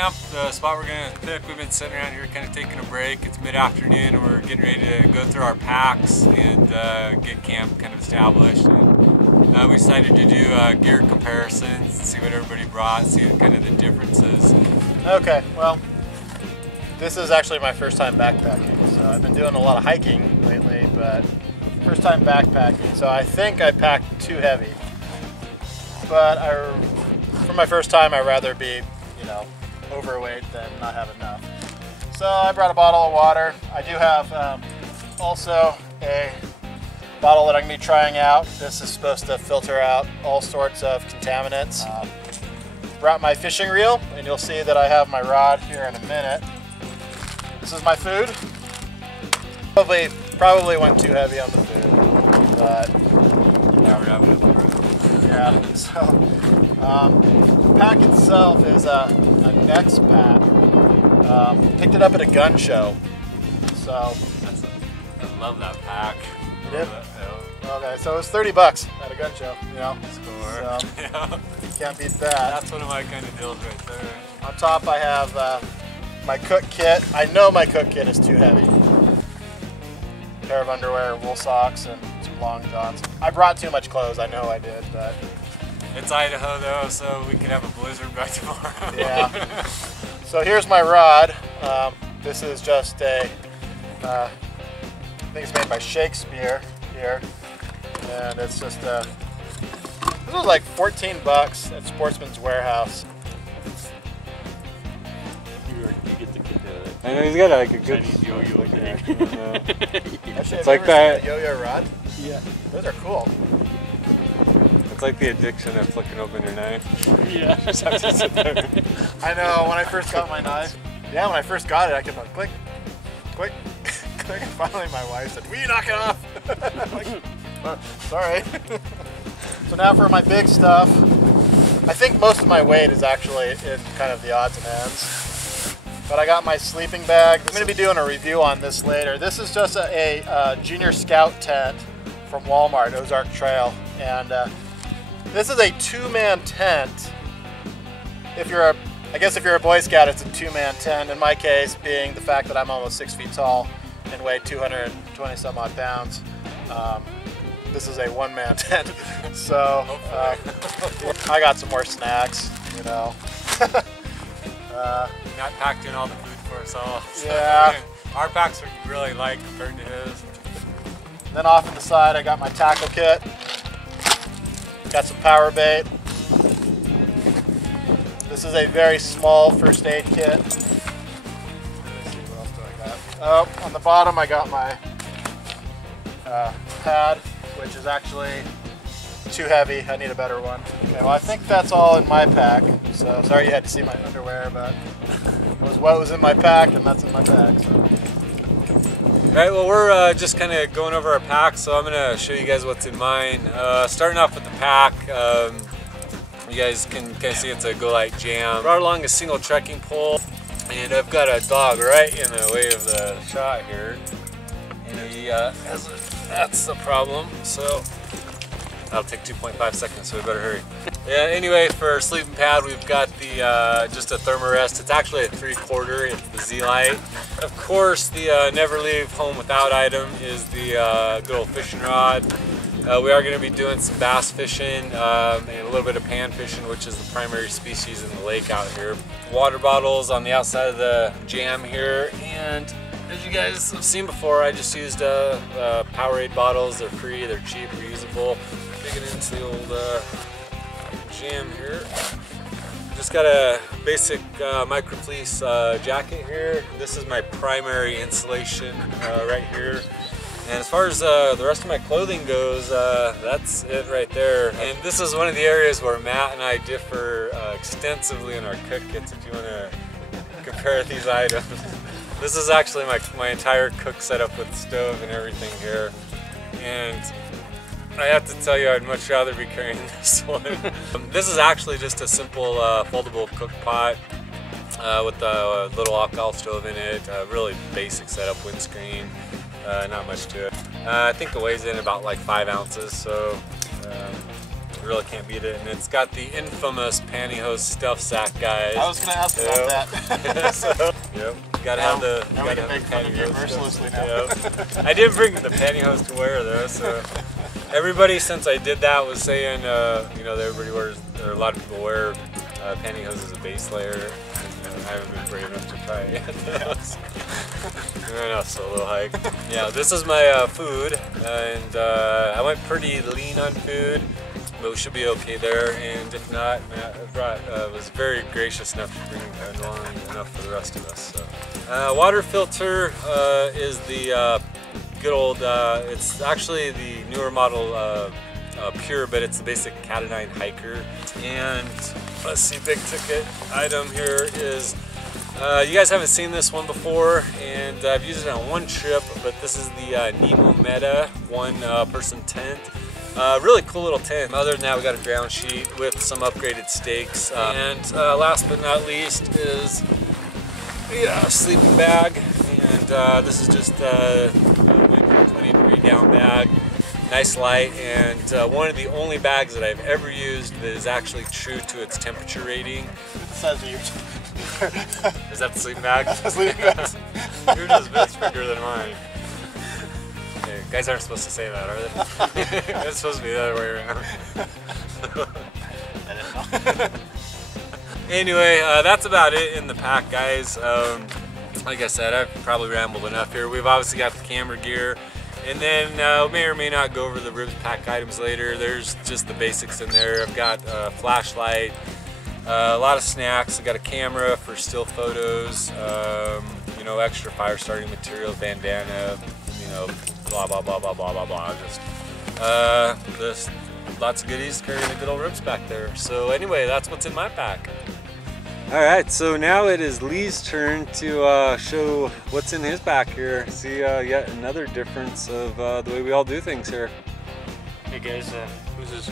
camp, the spot we're going to pick. We've been sitting around here kind of taking a break. It's mid-afternoon and we're getting ready to go through our packs and get camp kind of established. And, we decided to do gear comparisons, see what everybody brought, see kind of the differences. Okay, well, this is actually my first time backpacking. So I've been doing a lot of hiking lately, but first time backpacking. So I think I packed too heavy. But for my first time, I'd rather be, you know, overweight than not have enough. So I brought a bottle of water. I do have also a bottle that I'm going to be trying out. This is supposed to filter out all sorts of contaminants. Brought my fishing reel, and you'll see that I have my rod here in a minute. This is my food. Probably went too heavy on the food, but yeah. So the pack itself is a Next pack. Picked it up at a gun show. So I love that pack. You did? Yeah. Okay, so it was $30 at a gun show. You know, Score. so Yeah. can't beat that. That's one of my kind of deals right there. On top, I have my cook kit. I know my cook kit is too heavy. A pair of underwear, wool socks, and some long johns. I brought too much clothes. I know I did, but It's Idaho though, so we could have a blizzard by tomorrow. yeah. So here's my rod. This is just a, I think it's made by Shakespeare here, and it's just a. This was like $14 at Sportsman's Warehouse. You get the kid I know he's got like a good Chinese yo-yo thing. Actually, It's have like you ever that. seen a yo-yo rod? Yeah. Those are cool. It's like the addiction of flicking open your knife. Yeah. Just have to sit there. I know, when I first got my knife, yeah, when I first got it, I kept on click, click, click, and finally my wife said, "Will you knock it off?" I'm like, sorry. So now for my big stuff, I think most of my weight is actually in kind of the odds and ends. But I got my sleeping bag. I'm going to be doing a review on this later. This is just a Junior Scout tent from Walmart, Ozark Trail. And this is a two-man tent. I guess if you're a Boy Scout, it's a two-man tent. In my case, being the fact that I'm almost 6 feet tall and weigh 220 some odd pounds, this is a one-man tent. So I got some more snacks, you know. Not packed in all the food for us all. So Yeah. Our packs are really light compared to his. Then off to the side, I got my tackle kit. Got some power bait. This is a very small first aid kit. Let's see, what else do I got? Oh, on the bottom I got my pad, which is actually too heavy. I need a better one. Okay, well I think that's all in my pack. So sorry you had to see my underwear, but it was what was in my pack, and that's in my bag. So. Alright, well we're just kind of going over our pack, so I'm going to show you guys what's in mine. Starting off with the pack, you guys can kind of see it's a Go Light Jam. Brought along a single trekking pole, and I've got a dog right in the way of the shot here. And he that's the problem, so that'll take 2.5 seconds, so we better hurry. Yeah, anyway, for our sleeping pad, we've got the just a Thermarest. It's actually a 3/4, it's the Z-Lite. Of course, the never leave home without item is the good old fishing rod. We are going to be doing some bass fishing and a little bit of pan fishing, which is the primary species in the lake out here. Water bottles on the outside of the jam here, and as you guys have seen before, I just used Powerade bottles. They're free, they're cheap, reusable. Digging into the old jam here. Just got a basic micro fleece jacket here. This is my primary insulation right here. And as far as the rest of my clothing goes, that's it right there. And this is one of the areas where Matt and I differ extensively in our cook kits, if you want to compare these items. This is actually my entire cook setup with stove and everything here. And I have to tell you, I'd much rather be carrying this one. This is actually just a simple foldable cook pot with a little alcohol stove in it. Really basic setup, windscreen, not much to it. I think it weighs in about like 5 ounces, so really can't beat it. And it's got the infamous pantyhose stuff sack, guys. I was gonna ask about that. So, yep. Gotta have the. Now we can make fun of you mercilessly now. Yep. I did bring the pantyhose to wear though, so everybody since I did that was saying, you know, that everybody wears, or a lot of people wear pantyhose as a base layer. And, I haven't been brave enough to try it yet. I know, so a little hike. Yeah, this is my food, and I went pretty lean on food, but we should be okay there. And if not, Matt was very gracious enough to bring along enough for the rest of us. So, water filter is the good old. It's actually the newer model Pure, but it's the basic Cat-O-Nine hiker. And let's see, big ticket item here is. You guys haven't seen this one before, and I've used it on one trip, but this is the Nemo Meta one-person tent. Really cool little tent. Other than that, we got a ground sheet with some upgraded stakes. And last but not least is a sleeping bag. And this is just a 20-degree down bag. Nice light, and one of the only bags that I've ever used that is actually true to its temperature rating. Is that the sleeping bag? Sleeping bags. Yours is a bit bigger than mine. Okay, guys aren't supposed to say that, are they? It's supposed to be the other way around. I didn't know. Anyway, that's about it in the pack, guys. Like I said, I've probably rambled enough here. We've obviously got the camera gear. And then may or may not go over the Ribz pack items later. There's just the basics in there. I've got a flashlight, a lot of snacks. I got a camera for still photos, you know, extra fire starting material, bandana, you know, blah blah blah blah blah blah blah. Just lots of goodies carrying the good old Ribz pack there. So anyway, that's what's in my pack. Alright, so now it is Lee's turn to show what's in his pack here. See yet another difference of the way we all do things here. Hey guys, this is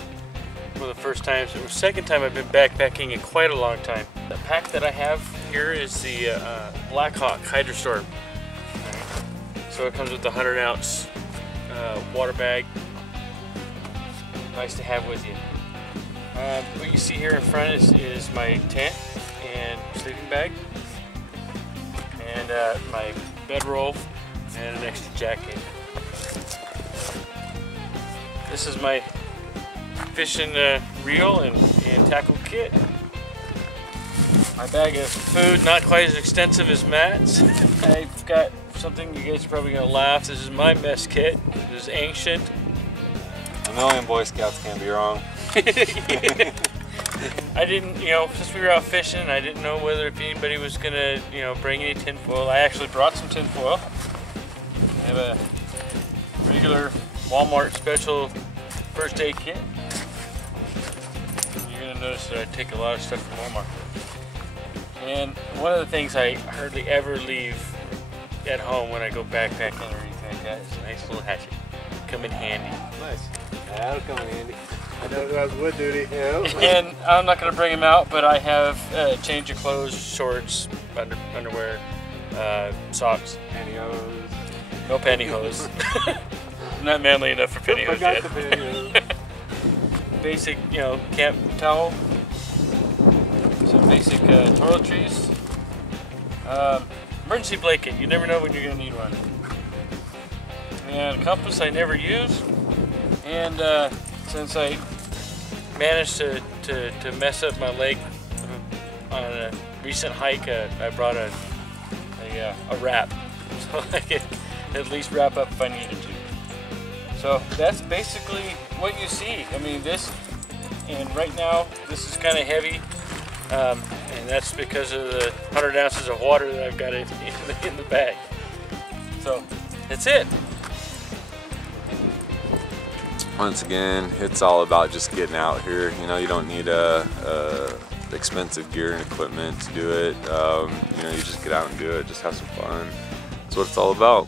one of the first times, or second time I've been backpacking in quite a long time. The pack that I have here is the Blackhawk Hydrostorm. So it comes with the 100-ounce water bag. Nice to have with you. What you see here in front is my tent and sleeping bag, and my bedroll, and an extra jacket. This is my fishing reel and tackle kit. My bag of food, not quite as extensive as Matt's. I've got something you guys are probably gonna laugh. This is my mess kit. This is ancient. A million Boy Scouts can't be wrong. I didn't, you know, since we were out fishing, I didn't know whether if anybody was gonna, you know, bring any tinfoil. I actually brought some tinfoil. I have a regular Walmart special first aid kit. You're gonna notice that I take a lot of stuff from Walmart. And one of the things I hardly ever leave at home when I go backpacking or anything like that is a nice little hatchet. Come in handy. Nice. That'll come in handy. I know who has wood duty. Yeah. And I'm not going to bring them out, but I have change of clothes, shorts, underwear, socks. Pantyhose. No pantyhose. I'm not manly enough for pantyhose Forgot yet. the pantyhose. Basic, you know, camp towel. Some basic toiletries. Emergency blanket. You never know when you're going to need one. And a compass I never use. And since I managed to mess up my leg on a recent hike, I brought a wrap, so I could at least wrap up if I needed to. So that's basically what you see. I mean, this, and right now this is kind of heavy, and that's because of the 100 ounces of water that I've got in the bag. So that's it. Once again, it's all about just getting out here. You know, you don't need expensive gear and equipment to do it. You know, you just get out and do it, just have some fun. That's what it's all about.